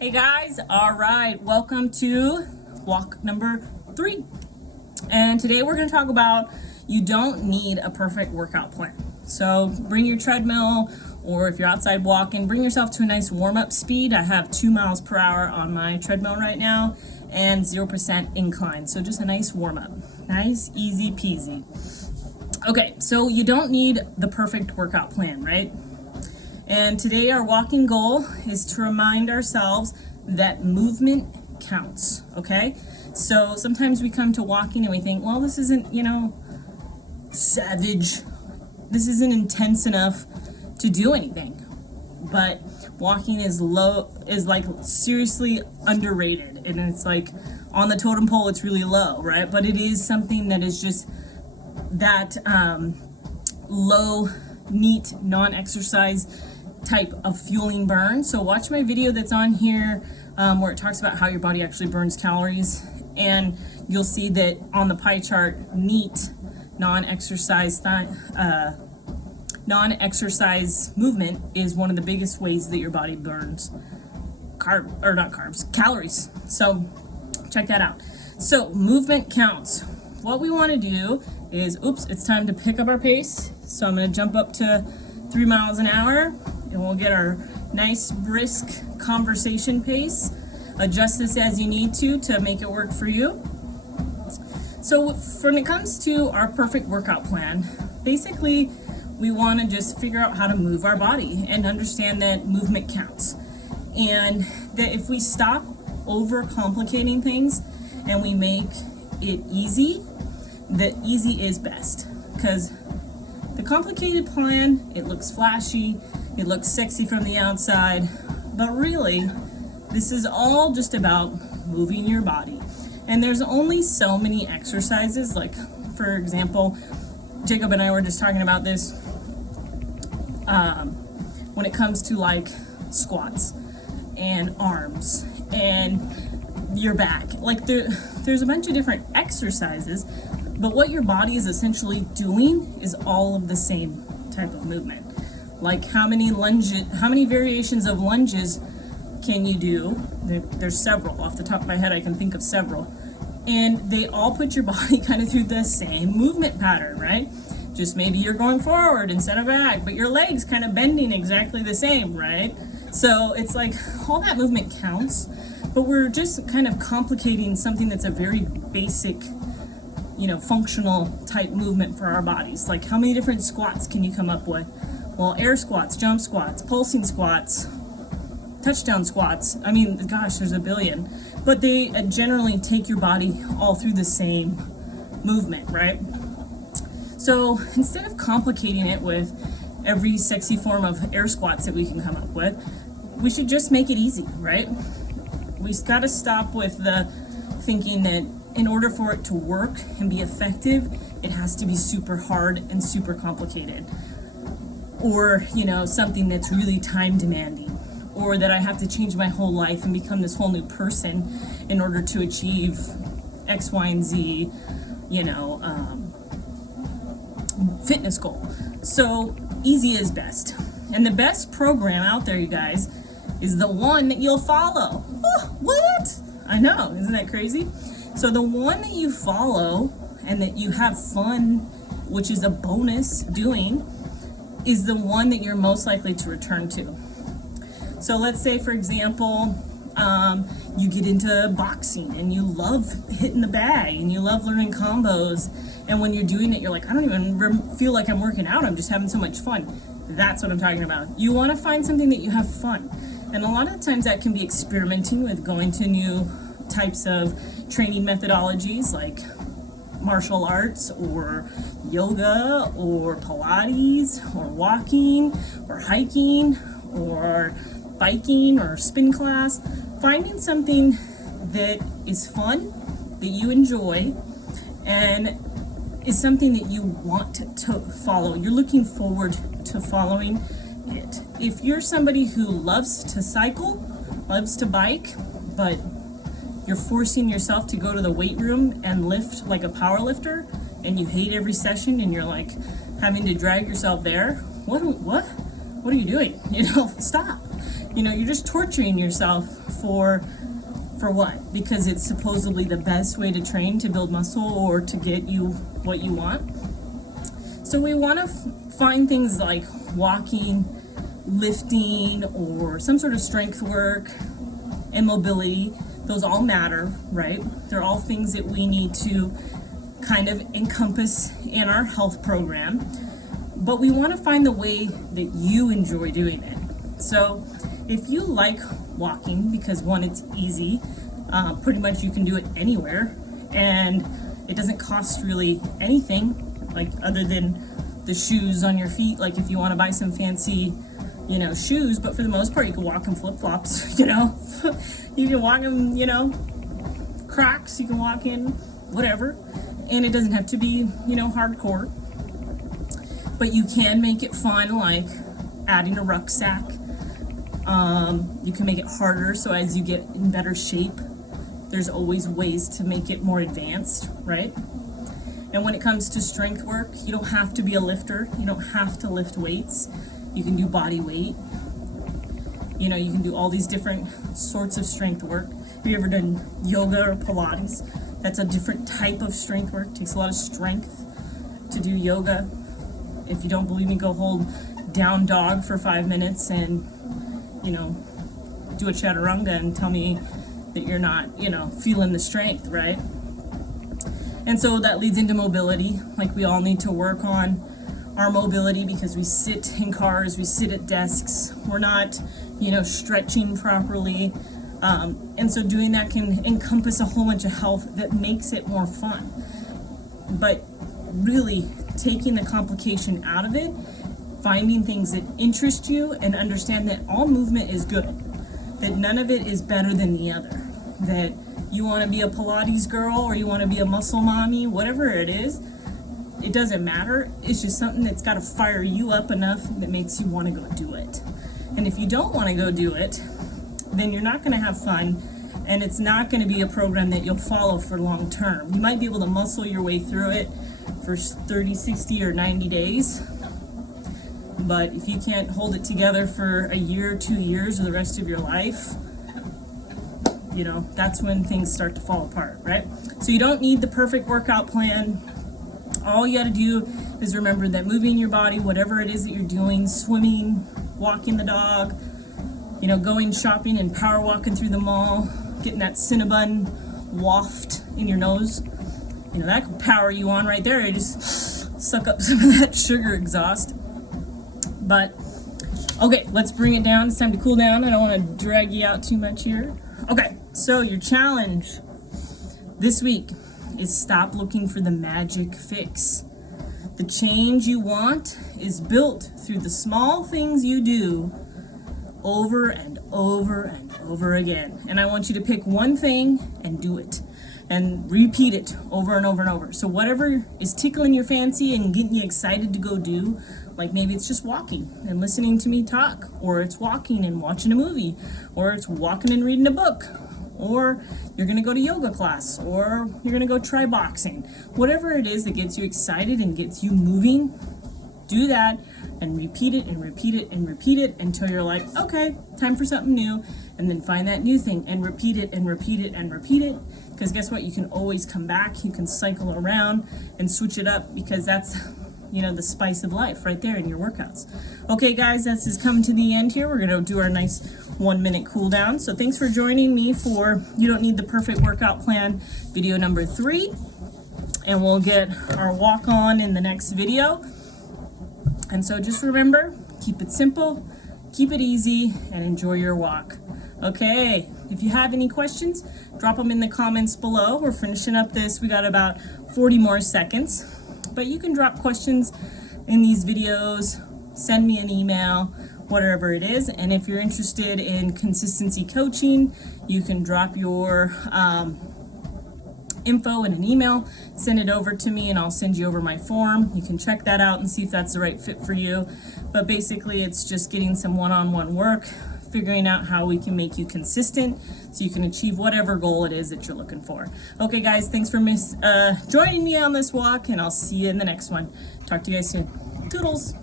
Hey guys, all right, welcome to walk number 3. And today we're going to talk about you don't need a perfect workout plan. So bring your treadmill, or if you're outside walking, bring yourself to a nice warm-up speed. I have 2 miles per hour on my treadmill right now and 0% incline. So just a nice warm-up. Nice, easy peasy. Okay, so you don't need the perfect workout plan, right? And today our walking goal is to remind ourselves that movement counts, okay? So sometimes we come to walking and we think, well, this isn't, savage. This isn't intense enough to do anything. But walking is like seriously underrated. And it's like on the totem pole, it's really low, right? But it is something that is just that low, neat, non-exercise type of fueling burn. So watch my video that's on here where it talks about how your body actually burns calories, and you'll see that on the pie chart, neat, non-exercise movement is one of the biggest ways that your body burns calories. So check that out. So movement counts. What we want to do is, it's time to pick up our pace. So I'm going to jump up to 3 miles an hour, and we'll get our nice brisk conversation pace. Adjust this as you need to make it work for you. So when it comes to our perfect workout plan, basically we want to just figure out how to move our body and understand that movement counts. And that if we stop overcomplicating things and we make it easy, that easy is best. Because the complicated plan, it looks flashy, it looks sexy from the outside, but really, this is all just about moving your body. And there's only so many exercises. Like, for example, Jacob and I were just talking about this when it comes to like squats and arms and your back. Like there's a bunch of different exercises, but what your body is essentially doing is all of the same type of movement. Like how many variations of lunges can you do? There's several. Off the top of my head, I can think of several. And they all put your body kind of through the same movement pattern, right? Just maybe you're going forward instead of back, but your legs kind of bending exactly the same, right? So it's like all that movement counts, but we're just kind of complicating something that's a very basic, functional type movement for our bodies. Like how many different squats can you come up with? Well, air squats, jump squats, pulsing squats, touchdown squats. I mean, gosh, there's a billion. But they generally take your body all through the same movement, right? So instead of complicating it with every sexy form of air squats that we can come up with, we should just make it easy, right? We've got to stop with the thinking that in order for it to work and be effective, it has to be super hard and super complicated. Or, something that's really time demanding. Or that I have to change my whole life and become this whole new person in order to achieve X, Y, and Z, fitness goal. So easy is best. And the best program out there, you guys, is the one that you'll follow. Oh, what? I know, isn't that crazy? So the one that you follow and that you have fun, which is a bonus doing, is the one that you're most likely to return to. So let's say, for example, you get into boxing and you love hitting the bag and you love learning combos. And when you're doing it, you're like, I don't even feel like I'm working out. I'm just having so much fun. That's what I'm talking about. You want to find something that you have fun. And a lot of times that can be experimenting with going to new types of training methodologies like martial arts or yoga or Pilates or walking or hiking or biking or spin class. Finding something that is fun, that you enjoy, and is something that you want to follow. You're looking forward to following it. If you're somebody who loves to cycle, loves to bike, but you're forcing yourself to go to the weight room and lift like a power lifter, and you hate every session and you're like having to drag yourself there, what are you doing? Stop. you're just torturing yourself for what? Because it's supposedly the best way to train to build muscle or to get you what you want. So we want to find things like walking, lifting, or some sort of strength work and mobility. Those all matter, right? They're all things that we need to kind of encompass in our health program. But we want to find the way that you enjoy doing it. So if you like walking, because one, it's easy, pretty much you can do it anywhere, and it doesn't cost really anything, like other than the shoes on your feet. Like if you want to buy some fancy, shoes, but for the most part you can walk in flip-flops, you can walk in, Crocs, you can walk in whatever, and it doesn't have to be, hardcore. But you can make it fun, like adding a rucksack. You can make it harder, so as you get in better shape, there's always ways to make it more advanced, right? And when it comes to strength work, you don't have to be a lifter. You don't have to lift weights. You can do body weight. You can do all these different sorts of strength work. Have you ever done yoga or Pilates? That's a different type of strength work. It takes a lot of strength to do yoga. If you don't believe me, go hold down dog for 5 minutes and, do a chaturanga and tell me that you're not, feeling the strength, right? And so that leads into mobility. Like we all need to work on our mobility because we sit in cars, we sit at desks, we're not, stretching properly. And so doing that can encompass a whole bunch of health that makes it more fun. But really taking the complication out of it, finding things that interest you, and understand that all movement is good, that none of it is better than the other, that you want to be a Pilates girl or you want to be a muscle mommy, whatever it is, it doesn't matter. It's just something that's got to fire you up enough that makes you want to go do it. And if you don't want to go do it, then you're not going to have fun, and it's not going to be a program that you'll follow for long term. You might be able to muscle your way through it for 30, 60, or 90 days, but if you can't hold it together for a year, 2 years, or the rest of your life, that's when things start to fall apart, right? So you don't need the perfect workout plan. All you got to do is remember that moving your body, whatever it is that you're doing, swimming, walking the dog, going shopping and power walking through the mall, getting that Cinnabon waft in your nose, that could power you on right there. You just suck up some of that sugar exhaust. But okay, let's bring it down. It's time to cool down. I don't want to drag you out too much here. Okay, so your challenge this week is stop looking for the magic fix. The change you want is built through the small things you do over and over and over again. And I want you to pick one thing and do it and repeat it over and over and over. So whatever is tickling your fancy and getting you excited to go do, like maybe it's just walking and listening to me talk, or it's walking and watching a movie, or it's walking and reading a book, or you're gonna go to yoga class, or you're gonna go try boxing. Whatever it is that gets you excited and gets you moving, do that and repeat it and repeat it and repeat it until you're like, okay, time for something new. And then find that new thing and repeat it and repeat it and repeat it. Because guess what? You can always come back. You can cycle around and switch it up, because that's, the spice of life right there in your workouts. Okay, guys, this is coming to the end here. We're going to do our nice 1 minute cool down. So thanks for joining me for You Don't Need the Perfect Workout Plan video number 3. And we'll get our walk on in the next video. And so just remember, keep it simple, keep it easy, and enjoy your walk. Okay, if you have any questions, drop them in the comments below. We're finishing up this. We got about 40 more seconds. But you can drop questions in these videos, send me an email, whatever it is. And if you're interested in consistency coaching, you can drop your info in an email, send it over to me, and I'll send you over my form. You can check that out and see if that's the right fit for you. But basically, it's just getting some one-on-one work, figuring out how we can make you consistent so you can achieve whatever goal it is that you're looking for. Okay, guys, thanks for joining me on this walk, and I'll see you in the next one. Talk to you guys soon. Toodles.